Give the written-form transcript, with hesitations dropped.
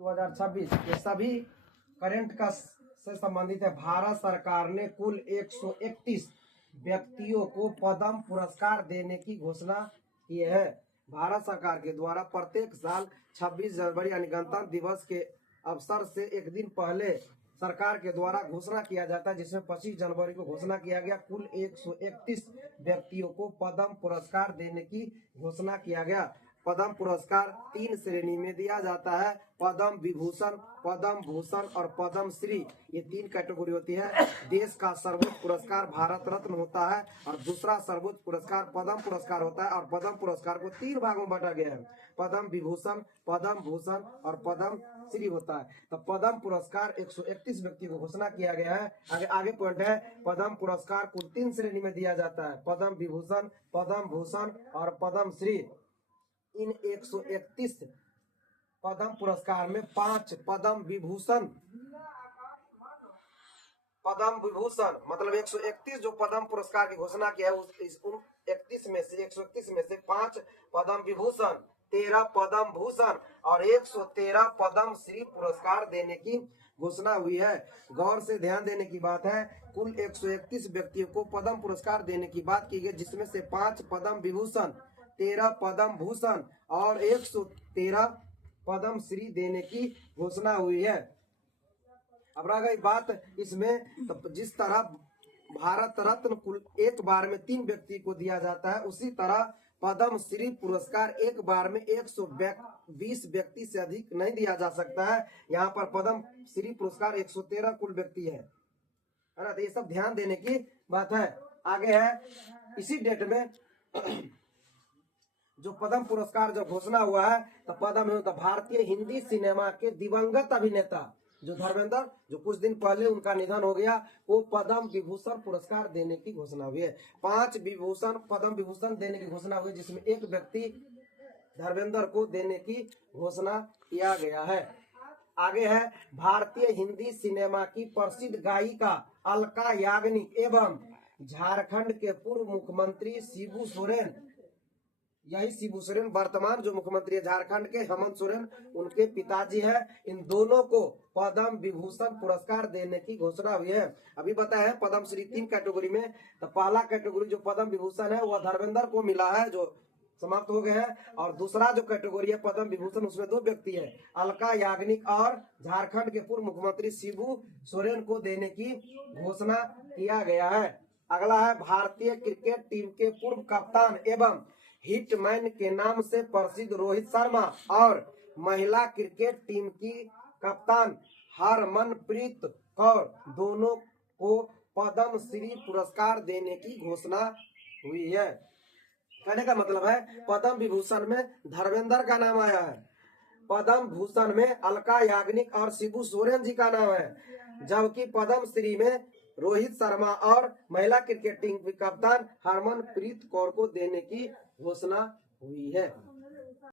2026 ये सभी करंट का से संबंधित है। भारत सरकार ने कुल 131 व्यक्तियों को पद्म पुरस्कार देने की घोषणा की है। भारत सरकार के द्वारा प्रत्येक साल 26 जनवरी यानी गणतंत्र दिवस के अवसर से एक दिन पहले सरकार के द्वारा घोषणा किया जाता है, जिसमें 25 जनवरी को घोषणा किया गया। कुल 131 व्यक्तियों को पद्म पुरस्कार देने की घोषणा किया गया। पद्म पुरस्कार 3 श्रेणी में दिया जाता है, पद्म विभूषण, पद्म भूषण और पद्म श्री। ये 3 कैटेगरी होती है। देश का सर्वोच्च पुरस्कार भारत रत्न होता है और दूसरा सर्वोच्च पुरस्कार पद्म पुरस्कार होता है। और पद्म पुरस्कार को 3 भागों में बांटा गया है, पद्म विभूषण, पद्म भूषण और पद्म श्री होता है। तो पद्म पुरस्कार 131 व्यक्ति को घोषणा किया गया है। आगे पॉइंट है, पद्म पुरस्कार कुल 3 श्रेणी में दिया जाता है, पद्म विभूषण, पद्म भूषण और पद्म श्री। इन 131 पद्म पुरस्कार में 5 पद्म विभूषण मतलब 131 जो पद्म पुरस्कार की घोषणा किया है, उन 131 में से 5 पद्म विभूषण, 13 पद्म भूषण और 113 पद्म श्री पुरस्कार देने की घोषणा हुई है। गौर से ध्यान देने की बात है, कुल 131 व्यक्तियों को पद्म पुरस्कार देने की बात की गई, जिसमें से 5 पद्म विभूषण, 13 पद्म भूषण और 113 पद्म श्री देने की घोषणा हुई है। अब रह गई बात इसमें, तो जिस तरह भारत रत्न कुल एक बार में 3 व्यक्ति को दिया जाता है, उसी तरह पद्म श्री पुरस्कार एक बार में 120 व्यक्ति से अधिक नहीं दिया जा सकता है। यहाँ पर पद्म श्री पुरस्कार 113 कुल व्यक्ति है ना। तो ये सब ध्यान देने की बात है। आगे है, इसी डेट में जो पद्म पुरस्कार जो घोषणा हुआ है, तो पद्म तो भारतीय हिंदी सिनेमा के दिवंगत अभिनेता जो धर्मेंद्र, जो कुछ दिन पहले उनका निधन हो गया, वो पद्म विभूषण पुरस्कार देने की घोषणा हुई है। 5 पद्म विभूषण देने की घोषणा हुई, जिसमें एक व्यक्ति धर्मेंद्र को देने की घोषणा किया गया है। आगे है, भारतीय हिंदी सिनेमा की प्रसिद्ध गायिका अलका याग्निक एवं झारखंड के पूर्व मुख्यमंत्री शिबू सोरेन, यही शिबू सोरेन वर्तमान जो मुख्यमंत्री है झारखंड के, हेमंत सोरेन, उनके पिताजी है। इन दोनों को पद्म विभूषण पुरस्कार देने की घोषणा हुई है। अभी बताया है पद्म श्री 3 कैटेगरी में, तो पहला कैटेगरी जो पद्म विभूषण है वह धर्मेंद्र को मिला है, जो समाप्त हो गए हैं। और दूसरा जो कैटेगरी है पद्म विभूषण, उसमें 2 व्यक्ति है, अलका याग्निक और झारखंड के पूर्व मुख्यमंत्री शिबू सोरेन को देने की घोषणा किया गया है। अगला है, भारतीय क्रिकेट टीम के पूर्व कप्तान एवं हिटमैन के नाम से प्रसिद्ध रोहित शर्मा और महिला क्रिकेट टीम की कप्तान हरमनप्रीत कौर दोनों को पद्म श्री पुरस्कार देने की घोषणा हुई है। कहने का मतलब है, पद्म विभूषण में धर्मेंद्र का नाम आया है, पद्म भूषण में अलका याग्निक और शिबू सोरेन जी का नाम है, जबकि पद्म श्री में रोहित शर्मा और महिला क्रिकेट टीम की कप्तान हरमनप्रीत कौर को देने की घोषणा हुई है।